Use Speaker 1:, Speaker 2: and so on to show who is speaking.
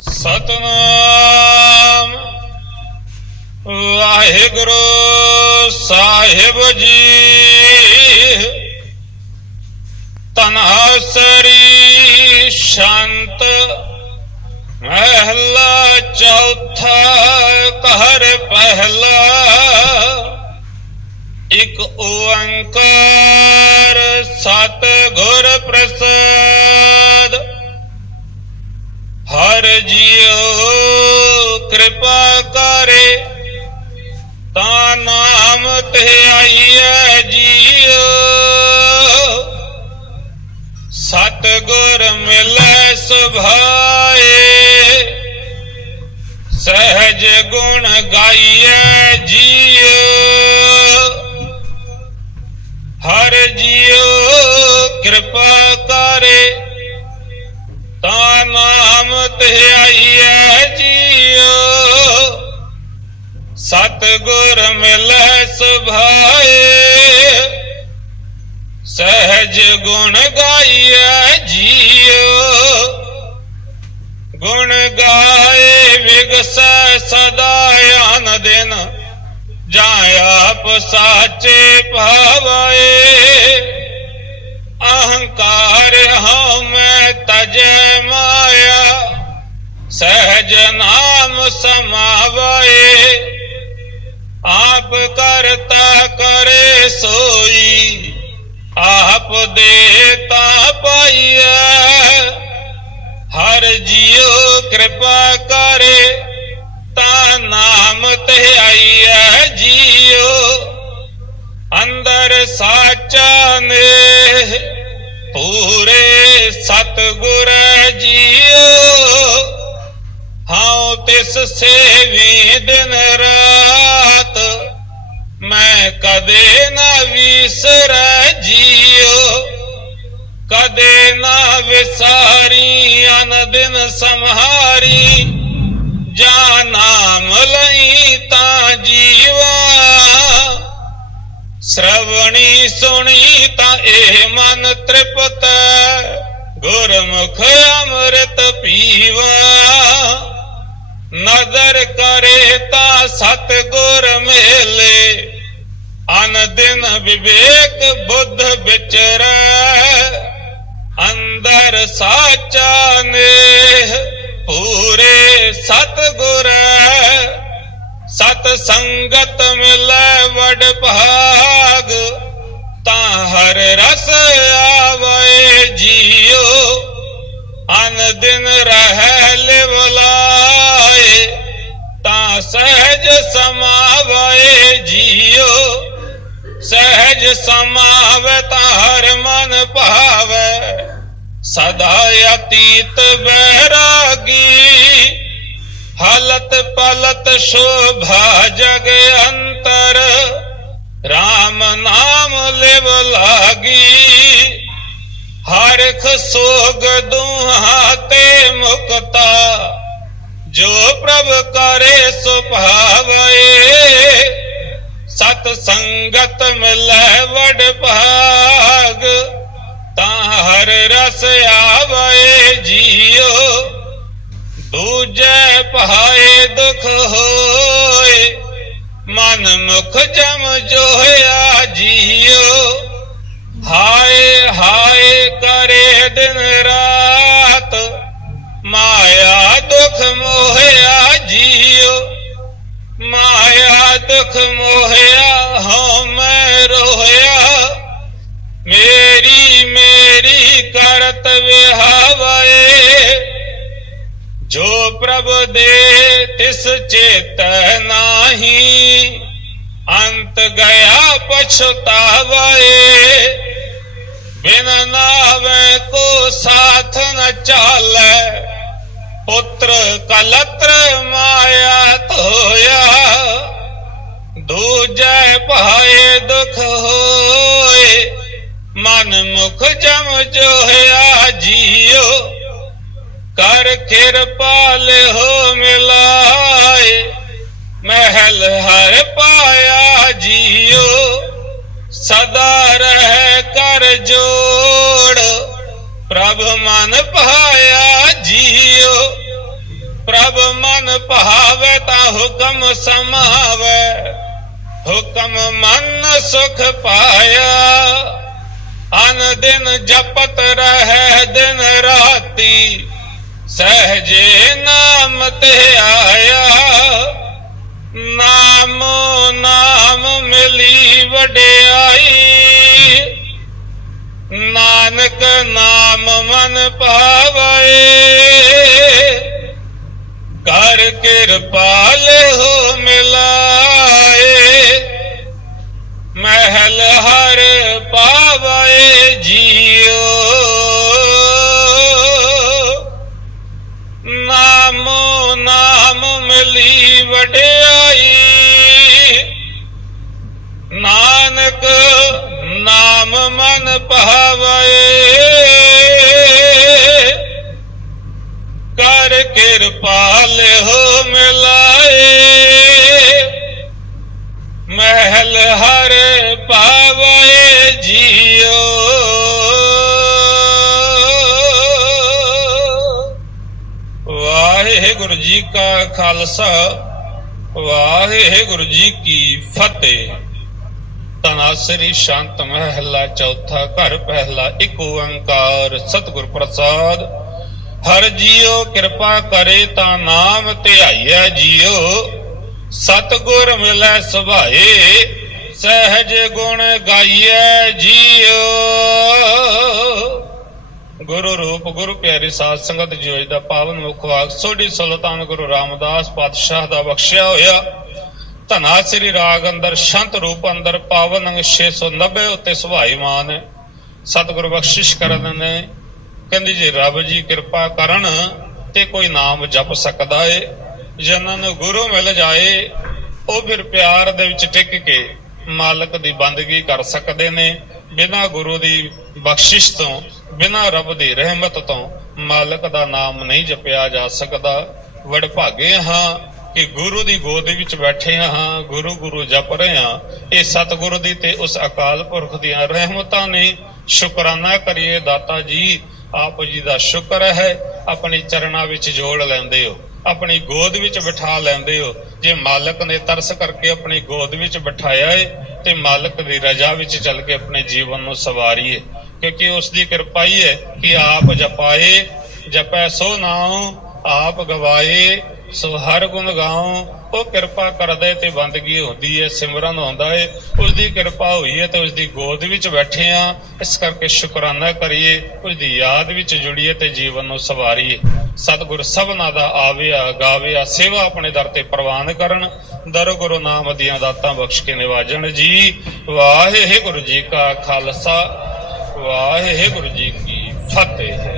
Speaker 1: ਸਤਨਾਮ। ਵਾਹਿਗੁਰੂ ਸਾਹਿਬ ਜੀ। ਤਨਹਾ ਸ਼ਰੀ ਸ਼ਾਂਤ ਮਹਿਲਾ ਚੌਥਾ ਘਰ ਪਹਿਲਾ। ਇਕ ਓੰਕਾਰ ਸਤ ਗੁਰ ਪ੍ਰਸਾਦ। ਹਰ ਜੀਉ, ਕਿਰਪਾ ਕਰੇ। ਤਾ ਨਾਮ ਤੇ ਆਈਐ ਜੀਉ। ਸਤ ਗੁਰ ਮਿਲੈ ਸੁਭਾਏ। ਸਹਿਜ ਗੁਣ ਗਾਈਐ ਜੀਉ। ਹਰ ਜੀਉ ਕਿਰਪਾ ਕਰੇ। ਨਾਮ ਤੇ ਆਈਐ ਜੀਉ ਸਤ ਗੁਰ ਮਿਲੈ ਸੁਭਾਏ। ਸਹਿਜ ਗੁਣ ਗਾਈਐ ਜੀਉ ਗੁਣ ਗਾਏ ਵਿਗਸੈ ਸਦਾ ਆਨ ਦਿਨ। ਜਾਂ ਆਪ ਸਾਚੇ ਭਾਵਏ। ਅਹੰਕਾਰ ਹਉ ਮੈਂ ਤਜੈ ਮਾਇਆ। ਸਹਿਜ ਨਾਮ ਸਮਾਵਏ ਆਪ ਕਰਤਾ ਕਰੇ ਸੋਈ, ਆਪ ਦੇਤਾ ਪਾਈਐ। ਹਰ ਜੀਉ ਕਿਰਪਾ ਕਰੇ, ਤਾ ਨਾਮ ਤੇ ਆਈਐ ਜੀਉ। ਅੰਦਰ ਸਾਚਾ ਨੇ ਪੂਰੇ ਸਤਗੁਰ ਜੀਉ। ਤਿਸ ਸੇਵੀ ਦਿਨ ਰਾਤ ਮੈਂ ਕਦੇ ਨਾ ਵਿਸਰੈ ਜੀਉ ਕਦੇ ਨਾ ਵਿਸਾਰੀ ਅਨ ਦਿਨ ਸੰਹਾਰੀ, ਜਾ ਨਾਮ ਲਈ ਤਾਂ ਜੀਵਾ। ਸ਼ਰਵਣੀ ਸੁਣੀ ਤਾਂ ਇਹ ਮਨ ਤ੍ਰਿਪਤ, ਗੁਰਮੁਖ ਅੰਮ੍ਰਿਤ ਪੀਵਾ। ਨਜ਼ਰ ਕਰੇ ਤਾਂ ਸਤ ਗੁਰ ਮੇਲੇ। ਅਨ ਦਿਨ ਵਿਵੇਕ ਬੁੱਧ ਵਿਚਰੈ ਅੰਦਰ ਸਾਚਾ ਨੇਹ, ਪੂਰੇ ਸਤ ਗੁਰ ਸਤ ਸੰਗਤ ਮਿਲੈ ਵਡ ਭਾਗ, ਤਾਂ ਹਰ ਰਸ ਆਵੇ ਜੀਓ। ਅਨ ਦਿਨ ਰਹਿ ਸਹਿਜ ਸਮਾਵੇ ਤਾਂ ਹਰ ਮਨ ਭਾਵੇ। ਸਦਾ ਅਤੀਤ ਬਹਿਰਾਗੀ ਹਲਤ ਪਲਤ ਸ਼ੋਭਾ ਜਗ ਅੰਤਰ। RAM ਨਾਮ ਲਿਵ ਲਾਗੀ, ਹਰਖ ਸੋਗ ਦੁਹਾ ਤੇ ਮੁਕਤਾ। ਜੋ ਪ੍ਰਭ ਕਰੇ ਸੁਭਾਵੇ ਸਤ ਸੰਗਤ ਮਿਲੈ ਵਡ ਭਾਗ, ਤਾਂ ਹਰ ਰਸ ਆਵੇ ਜੀਉ। ਦੂਜੈ ਪਹਾਏ ਦੁਖ ਹੋਏ, ਮਨ ਮੁਖ ਜਮ ਜੋਇਆ ਜੀਉ। ਹਾਏ ਹਾਏ ਕਰੇ ਦਿਨ ਰਾਤ, ਮਾਇਆ ਦੁਖ ਮੋਹਿਆ ਜੀਉ। ਮਾਇਆ ਦੁਖ ਮੋਹਿਆ ਹਉ ਮੈਂ ਰੋਇਆ ਮੇਰੀ ਮੇਰੀ ਕਰਤ ਵਿਹਾਵੇ ਜੋ ਪ੍ਰਭ ਦੇ ਤਿਸ ਚੇਤੈ ਨਾਹੀ ਅੰਤ ਗਿਆ ਪਛਤਾਵੇ ਬਿਨ ਨਾਵੇ ਕੋ ਸਾਥ ਨ ਚਾਲੈ ਪੁੱਤਰ ਕਲਤ ਭਾਏ ਦੁਖ ਹੋਏ, ਮਨ ਮੁਖ ਜਮ ਜੋਇਆ ਜੀਉ ਕਰ ਕਿਰਪਾਲ ਹੋ ਮਿਲਾਏ, ਮਹਿਲ ਹਰ ਪਾਇਆ ਜੀਓ। ਸਦਾ ਰਹਿ ਕਰ ਜੋੜ, ਪ੍ਰਭ ਮਨ ਪਾਇਆ ਜੀਓ। ਪ੍ਰਭ ਮਨ ਭਾਵੇ ਤਾਂ ਹੁਕਮ ਸਮਾਵੇ। ਹੁਕਮ ਮਨ ਸੁਖ ਪਾਇਆ। ਅਨ ਦਿਨ ਜਪਤ ਰਹਿ ਦਿਨ ਰਾਤੀ, ਸਹਜੇ ਨਾਮ ਤੇ ਆਇਆ। ਨਾਮੋ ਨਾਮ ਮਿਲੀ ਵਡਿਆਈ। ਨਾਨਕ ਨਾਮ ਮਨ ਭਾਵੇ। ਕਰ ਕਿਰਪਾਲ ਹੋ ਮਹਿਲ ਹਰ ਪਾਵੇ ਜੀਓ। ਵਾਹਿਗੁਰੂ ਜੀ ਕਾ ਖਾਲਸਾ, ਵਾਹਿਗੁਰੂ ਜੀ ਕੀ ਫਤਿਹ। ਤਨਾਸਰੀ ਸ਼ਾਂਤ ਮਹਿਲਾ, ਚੌਥਾ ਘਰ ਪਹਿਲਾ, ਇੱਕ ਓੰਕਾਰ ਸਤਿਗੁਰ ਪ੍ਰਸਾਦ। ਹਰ ਜੀਓ ਕਿਰਪਾ ਕਰੇ ਤਾਂ ਨਾਮ ਧਿਆਈਐ ਜੀਓ। ਸਤਿਗੁਰ ਮਿਲੈ ਸੁਭਾਏ, ਸਹਿਜ ਗੁਣ ਗਾਈਐ ਜੀਓ। ਗੁਰੂ ਰੂਪ, ਗੁਰੂ ਪਿਆਰੀ ਸਾਧ ਸੰਗਤ ਜੀਓ ਦਾ ਪਾਵਨ ਮੁਖ ਵਾਕ ਸੋਢੀ ਸੁਲਤਾਨ ਗੁਰੂ ਰਾਮਦਾਸ ਪਾਤਸ਼ਾਹ ਦਾ ਬਖਸ਼ਿਆ ਹੋਇਆ। ਧਨਾ ਸ੍ਰੀ ਰਾਗ ਅੰਦਰ ਸ਼ੰਤ ਰੂਪ ਅੰਦਰ ਪਾਵਨ ਅੰਗ 690 ਉੱਤੇ ਸੁਭਾਈਮਾਨ ਹੈ। ਸਤਿਗੁਰੂ ਬਖਸ਼ਿਸ਼ ਕਰਨ ਨੇ, ਕਹਿੰਦੀ ਜੀ, ਰੱਬ ਜੀ ਕਿਰਪਾ ਕਰਨ ਤੇ ਕੋਈ ਨਾਮ ਜਪ ਸਕਦਾ ਏ। ਜਿਨ੍ਹਾਂ ਨੂੰ ਗੁਰੂ ਮਿਲ ਜਾਏ, ਉਹ ਫਿਰ ਪਿਆਰ ਦੇ ਵਿੱਚ ਟਿਕ ਕੇ ਮਾਲਕ ਦੀ ਬੰਦਗੀ ਕਰ ਸਕਦੇ ਨੇ। ਬਿਨਾਂ ਗੁਰੂ ਦੀ ਬਖਸ਼ਿਸ਼ ਤੋਂ, ਬਿਨਾਂ ਰੱਬ ਦੀ ਰਹਿਮਤ ਤੋਂ ਮਾਲਕ ਦਾ ਨਾਮ ਨਹੀਂ ਜਪਿਆ ਜਾ ਸਕਦਾ। ਵਡਭਾਗੇ ਹਾਂ ਕਿ ਗੁਰੂ ਦੀ ਗੋਦ ਵਿੱਚ ਬੈਠੇ ਹਾਂ, ਗੁਰੂ ਗੁਰੂ ਜਪ ਰਹੇ ਹਾਂ। ਇਹ ਸਤਿਗੁਰੂ ਦੀ ਤੇ ਉਸ ਅਕਾਲ ਪੁਰਖ ਦੀਆਂ ਰਹਿਮਤਾਂ ਨੇ। ਸ਼ੁਕਰਾਨਾ ਕਰੀਏ ਦਾਤਾ ਜੀ, ਆਪ ਜੀ ਦਾ ਸ਼ੁਕਰ ਹੈ, ਆਪਣੇ ਚਰਨਾਂ ਵਿੱਚ ਜੋੜ ਲੈਂਦੇ ਹੋ। ਆਪਣੀ ਗੋਦ ਵਿੱਚ ਬਿਠਾ ਲੈਂਦੇ ਹੋ। ਜੇ ਮਾਲਕ ਨੇ ਤਰਸ ਕਰਕੇ ਆਪਣੀ ਗੋਦ ਵਿੱਚ ਬਿਠਾਇਆ ਏ, ਤੇ ਮਾਲਕ ਦੀ ਰਜ਼ਾ ਵਿੱਚ ਚੱਲ ਕੇ ਆਪਣੇ ਜੀਵਨ ਨੂੰ ਸਵਾਰੀਏ। ਕਿਉਂਕਿ ਉਸ ਦੀ ਕਿਰਪਾ ਹੀ ਹੈ ਕਿ ਆਪ ਜਪਾਏ, ਜਪੈ ਸੋ ਨਾਉ, ਆਪ ਗਵਾਏ ਸੋ ਹਰ ਗੁਣ ਗਾਉ, ਉਹ ਕਿਰਪਾ ਕਰਦਾ ਤੇ ਬੰਦਗੀ ਹੁੰਦੀ ਹੈ ਸਿਮਰਨ ਹੁੰਦਾ ਹੈ ਉਸ ਦੀ ਕਿਰਪਾ ਹੋਈ ਹੈ ਤੇ ਉਸ ਦੀ ਗੋਦ ਵਿੱਚ ਬੈਠੇ ਆ। ਇਸ ਕਰਕੇ ਸ਼ੁਕਰਾਨਾ ਕਰੀਏ ਉਸ ਦੀ ਯਾਦ ਵਿੱਚ ਜੁੜੀਏ ਤੇ ਜੀਵਨ ਨੂੰ ਸਵਾਰੀਏ ਸਤਿਗੁਰ ਸਭਨਾ ਦਾ ਆਵਿਆ, ਗਾਵਿਆ, ਸੇਵਾ ਆਪਣੇ ਦਰ ਤੇ ਪ੍ਰਵਾਨ ਕਰਨ। ਦਰ ਗੁਰੂ ਨਾਮ ਦੀਆਂ ਦਾਤਾਂ ਬਖਸ਼ ਕੇ ਨਿਵਾਜਣ ਜੀ। ਵਾਹਿਗੁਰੂ ਜੀ ਕਾ ਖਾਲਸਾ ਵਾਹਿਗੁਰੂ ਜੀ ਕੀ ਫਤਿਹ।